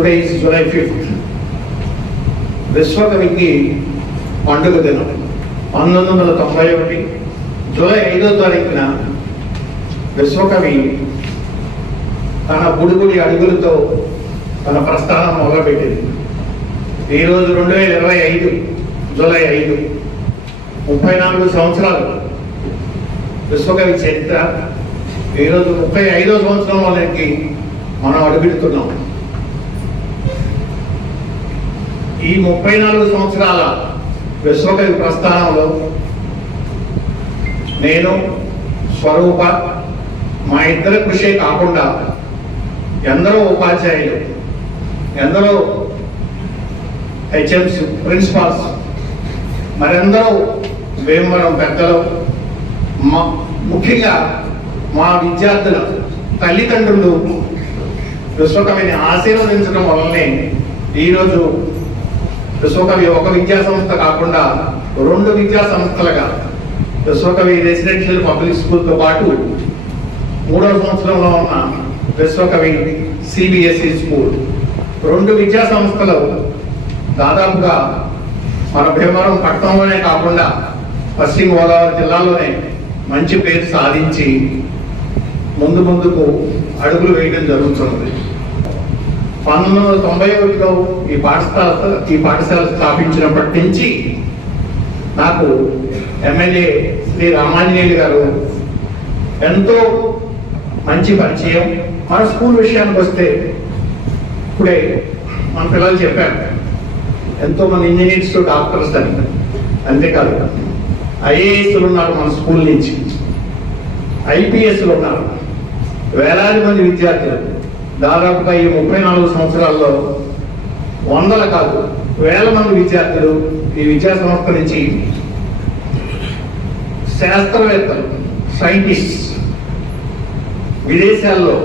Today is July 5th. విశ్వకవికి పండుగ దినం. 1991 July 5వ తారీఖున విశ్వకవి తన బుడిబుడి అడుగులతో తన ప్రస్థానం మొదలుపెట్టింది. ఈరోజు 2025 జూలై 5, 34 సంవత్సరాలు విశ్వకవి చరిత్ర. ఈరోజు 35వ సంవత్సరంలోకి మనం అడుగుతున్నాం. ఈ 34 సంవత్సరాల విశ్వకవి ప్రస్థానంలో నేను, స్వరూప, మా ఇద్దరి కృషి కాకుండా ఎందరో ఉపాధ్యాయులు, ఎందరో హెచ్ఎంస్, ప్రిన్సిపాల్స్, మరెందరో వేమవరం పెద్దలు, ముఖ్యంగా మా విద్యార్థుల తల్లిదండ్రులు విశ్వకవిని ఆశీర్వదించడం వల్లనే ఈరోజు విశ్వకవి ఒక విద్యా సంస్థ కాకుండా 2 విద్యా సంస్థలుగా విశ్వకవి రెసిడెన్షియల్ పబ్లిక్ స్కూల్తో పాటు 3వ సంవత్సరంలో ఉన్న విశ్వకవి సిబిఎస్ఈ స్కూల్, 2 విద్యా సంస్థలు దాదాపుగా మన భీమవరం పట్టణంలోనే కాకుండా పశ్చిమ గోదావరి జిల్లాలోనే మంచి పేరు సాధించి ముందుకు అడుగులు వేయడం జరుగుతున్నది. 1991లో ఈ పాఠశాల స్థాపించినప్పటి నుంచి నాకు ఎమ్మెల్యే శ్రీ రామాంజనేయులు గారు ఎంతో మంచి పరిచయం. మన స్కూల్ విషయానికి వస్తే ఇప్పుడే మన పిల్లలు చెప్పారు, ఎంతో మంది ఇంజనీర్స్, డాక్టర్స్ అని. అంతేకాదు ఐఏఎస్లు ఉన్నారు మన స్కూల్ నుంచి, ఐపీఎస్లు ఉన్నారు, వేలాది మంది విద్యార్థులు. దాదాపుగా ఈ 34 సంవత్సరాల్లో వందల కాదు వేల మంది విద్యార్థులు ఈ విద్యా సంస్థ నుంచి శాస్త్రవేత్తలు, సైంటిస్ట్, విదేశాల్లో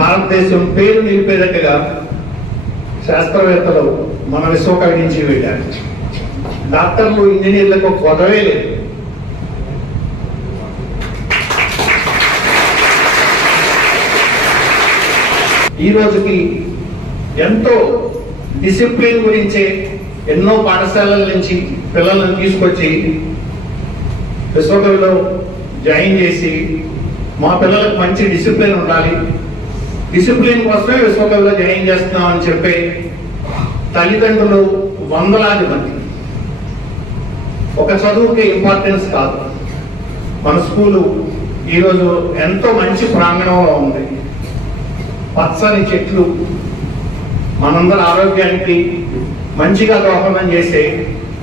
భారతదేశం పేరు నిలిపేటట్టుగా శాస్త్రవేత్తలు మన విశ్వకవి నుంచి వెళ్ళారు. డాక్టర్లు, ఇంజనీర్లకు కొదవే లేదు. ఈ రోజుకి ఎంతో డిసిప్లిన్ గురించే ఎన్నో పాఠశాలల నుంచి పిల్లలను తీసుకొచ్చి విశ్వకవిలో జాయిన్ చేసి, మా పిల్లలకు మంచి డిసిప్లిన్ ఉండాలి, డిసిప్లిన్ కోసమే విశ్వకవిలో జాయిన్ చేస్తున్నామని చెప్పే తల్లిదండ్రులు వందలాది మంది. ఒక చదువుకి ఇంపార్టెన్స్ కాదు. మన స్కూలు ఈరోజు ఎంతో మంచి ప్రాంగణంలో ఉంది. పచ్చని చెట్లు మనందరి ఆరోగ్యానికి మంచిగా దోహదం చేసే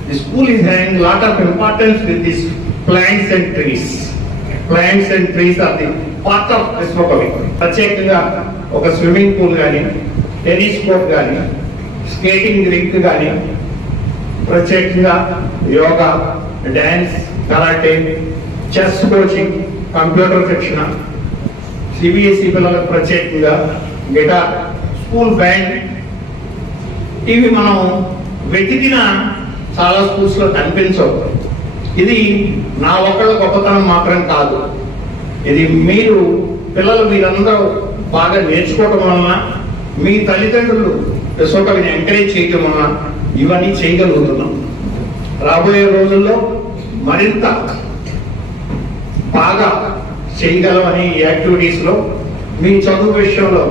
the school is having lot of importance with this plants and trees. Plants and trees are the part of Vishwakavi. ప్రత్యేకంగా ఒక స్విమ్మింగ్ పూల్ కానీ, టెన్నిస్ కోర్ట్ కానీ, స్కేటింగ్ రింక్ కానీ, ప్రత్యేకంగా yoga, dance, karate, chess coaching, computer శిక్షణ, సిబిఎస్ఈ పిల్లలకు ప్రత్యేకంగా guitar, school band, ఇవి మనం వెతికిన చాలా స్కూల్స్ లో కనిపించవు. ఇది నా ఒక్కళ్ళ గొప్పతనం మాత్రం కాదు. ఇది మీరందరూ బాగా నేర్చుకోవటం వలన, మీ తల్లిదండ్రులు విశ్వకవిని ఎంకరేజ్ చేయటం వలన ఇవన్నీ చేయగలుగుతున్నాం. రాబోయే రోజుల్లో మరింత బాగా చేయగలమని ఈ యాక్టివిటీస్ లో మీ చదువు విషయంలో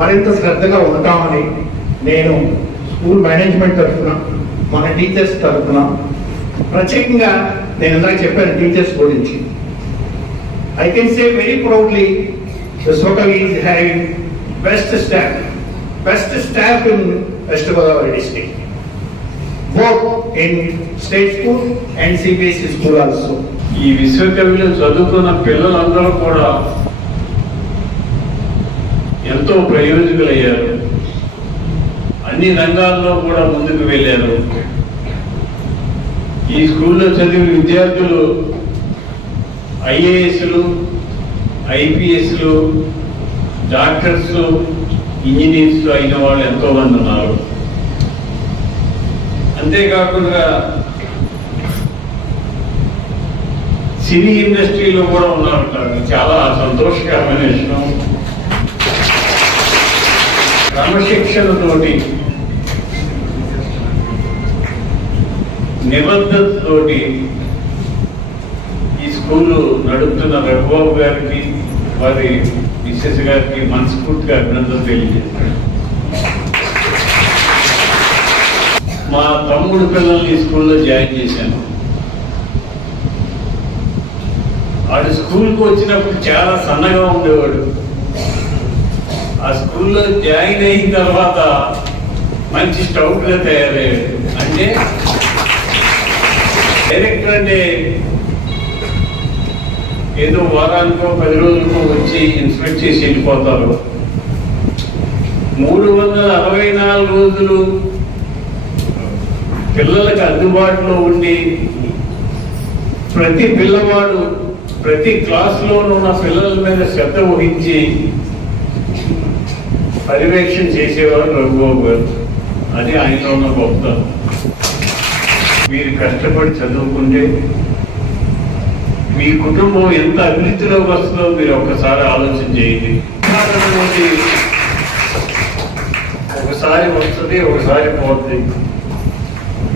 మరింత శ్రద్ధగా ఉంటామని నేను స్కూల్ మేనేజ్మెంట్ తరఫున, మన టీచర్స్ తరఫున, ప్రత్యేకంగా నేను ఇందాక చెప్పాను టీచర్స్ గురించి. I can say very proudly Vishwakavi is having best staff in West Godavari district, both in state school and CBSE school also. ఈ విశ్వకవిలో చదువుకున్న పిల్లలందరూ కూడా ఎంతో ప్రయోజకులయ్యారు. అన్ని రంగాల్లో కూడా ముందుకు వెళ్ళారు. ఈ స్కూల్లో చదివిన విద్యార్థులు ఐఏఎస్లు, ఐపీఎస్లు, డాక్టర్స్, ఇంజనీర్స్ అయిన వాళ్ళు ఎంతో మంది ఉన్నారు. అంతేకాకుండా సినీ ఇండస్ట్రీలో కూడా ఉన్నారు. చాలా సంతోషకరమైన విషయం. క్రమశిక్షణతోటి నిబద్ధతతోటి ఈ స్కూలు నడుపుతున్న రఘుబాబు గారికి వారి మిస్సెస్ గారికి మనస్ఫూర్తిగా అభినందనలు తెలియజేస్తాను. మా తమ్ముడు పిల్లల్ని స్కూల్లో జాయిన్ చేశాను. వాడు స్కూల్కి వచ్చినప్పుడు చాలా సన్నగా ఉండేవాడు. ఆ స్కూల్లో జాయిన్ అయిన తర్వాత మంచి స్టౌట్గా తయారయ్యాడు. అంటే డైరెక్టర్ అంటే ఏదో వారానికో 10 రోజులకో వచ్చి ఇన్స్పెక్ట్ చేసి వెళ్ళిపోతారు. 364 రోజులు పిల్లలకు అందుబాటులో ఉండి ప్రతి పిల్లవాడు ప్రతి క్లాసులోనూ ఉన్న పిల్లల మీద శ్రద్ధ వహించి పర్యవేక్షణ చేసేవారు రఘుబాబు గారు. అది ఆయనలో ఉన్న గొప్పతనం. మీరు కష్టపడి చదువుకుంటే మీ కుటుంబం ఎంత అభివృద్ధిలోకి వస్తుందో మీరు ఒక్కసారి ఆలోచన చేయండి. ఒకసారి వస్తుంది, ఒకసారి పోతుంది.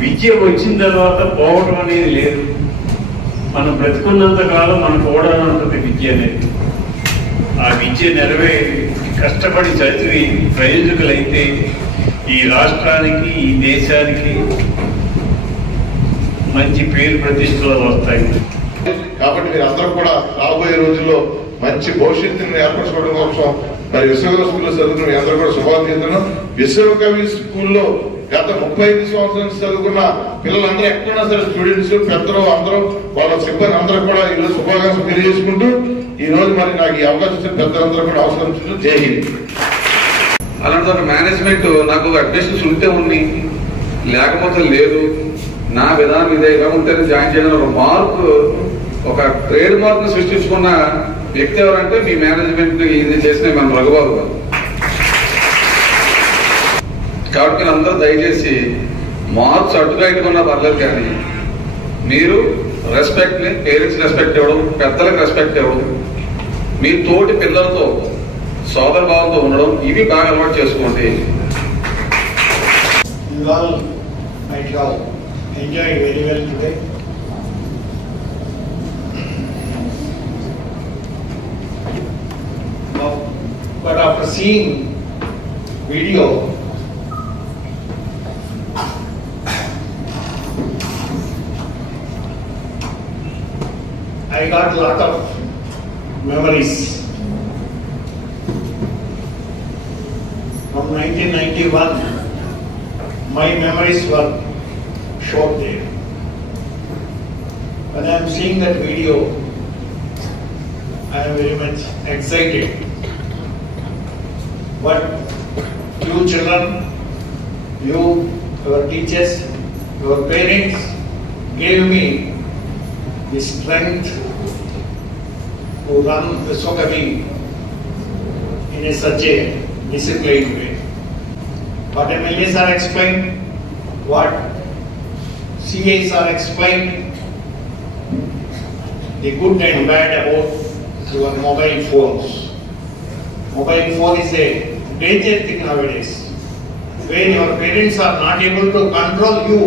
విద్య వచ్చిన తర్వాత పోవడం అనేది లేదు. మనం బ్రతుకున్నంత కాలం మనం పోవడం ఉంటుంది విద్య అనేది. ఆ విద్య నెరవేరి కష్టపడి చదివి ప్రయోజకులైతే ఈ రాష్ట్రానికి ఈ దేశానికి మంచి పేరు ప్రతిష్టలు వస్తాయి. కాబట్టి మీరు అందరూ కూడా రాబోయే రోజుల్లో మంచి భవిష్యత్తును ఏర్పరచుకోవడం కోసం మరి విశ్వకవి స్కూల్లో చదువుకున్న మీ అందరూ కూడా శుభాకాంక్షలు. విశ్వకవి స్కూల్లో గత 35 సంవత్సరాల నుంచి చదువుకున్న పిల్లలందరూ ఎక్కడైనా సరే స్టూడెంట్స్ పెద్దలు అందరూ వాళ్ళ సిబ్బంది అందరూ కూడా ఈరోజు శుభాకాంక్షలు తెలియజేసుకుంటూ ఈ రోజు మరి నాకు ఈ అవకాశం ఇచ్చిన పెద్దలందరూ కూడా అవసరం జై హింద్. అలాంటి మేనేజ్మెంట్ నాకు అడ్మిషన్స్ ఉంటే ఉంది, లేకపోతే లేదు. నా విధానం ఇదే, ఇలా ఉంటేనే జాయిన్ చేయడం ఒక మార్కు, ఒక ట్రేడ్ మార్క్ ను సృష్టించుకున్న వ్యక్తి ఎవరంటే మీ మేనేజ్మెంట్ ఇది చేసిన మన రఘుబాబు గారు. కాబట్టి మీరు అందరూ దయచేసి మార్క్స్ అటుగా ఇటుకున్నా పర్లేదు, కానీ మీరు రెస్పెక్ట్ ని, పేరెంట్స్ రెస్పెక్ట్ ఇవ్వడం, పెద్దలకు రెస్పెక్ట్ ఇవ్వడం, మీ తోటి పిల్లలతో సోదర భావంతో ఉండడం, ఇవి బాగా అలవాటు చేసుకోండి. Enjoyed very well today. But after seeing video, I got a lot of memories. From 1991, my memories were short there. When I am seeing that video, I am very much excited. But you children, you, your teachers, your parents gave me the strength to run Viశ్వకవి in such a disciplined way. What MLAs are explained, what CAs are explained, the good and bad about your mobile phones. Mobile phone is a danger thing nowadays. When your parents are not able to control you,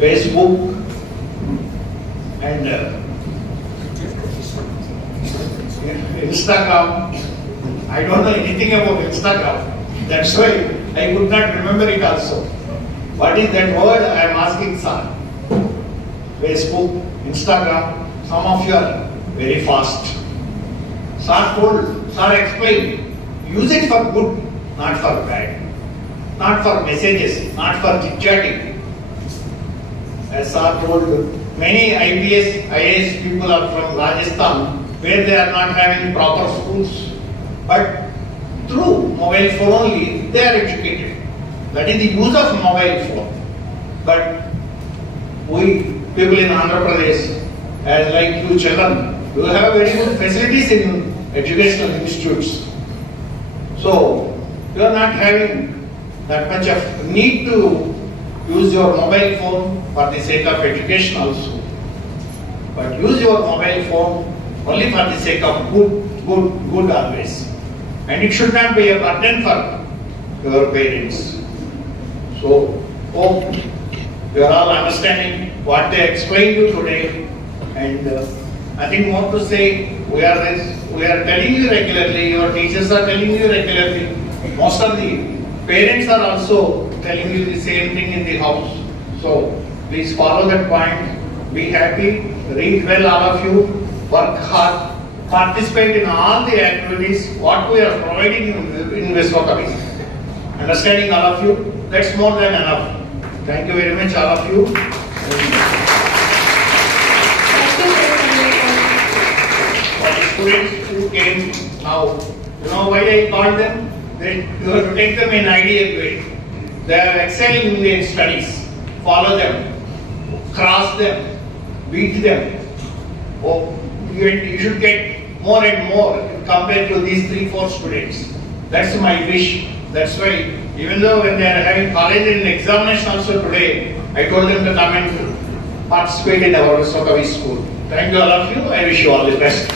Facebook and Instagram, I don't know anything about Instagram. That's why I could not remember it also. What is that word? I am asking sir. Facebook, Instagram, some of you are very fast. Sir told, sir explained, use it for good, not for bad. Not for messages, not for chit-chatting. As sir told, many IPS, IAS people are from Rajasthan, where they are not having proper schools. But through mobile phone only, they are educated. That is the use of mobile phone. But we people in Andhra Pradesh, as like you children, you have very good facilities in educational institutes. So you are not having that much of need to use your mobile phone for the sake of education also. But use your mobile phone only for the sake of good always. and it should not be a burden for your parents. So, hope you are all understanding what they explained to you today, and I think more to say, we are telling you regularly, your teachers are telling you regularly, most of the parents are also telling you the same thing in the house. So please follow that point, be happy, read well all of you, work hard, participate in all the activities what we are providing in Viswakavi. Understanding all of you, that's more than enough. Thank you very much all of you. For the students who came now, you know why I called them? You have to take them in ideal way. They are excelling in their studies. Follow them, cross them, beat them. Oh, you should get more and more compared to these 3-4 students. That's my wish. That's why, even though when they are having college and examination also today, I told them to come and participate in our Viswakavi school. Thank you all of you. I wish you all the best.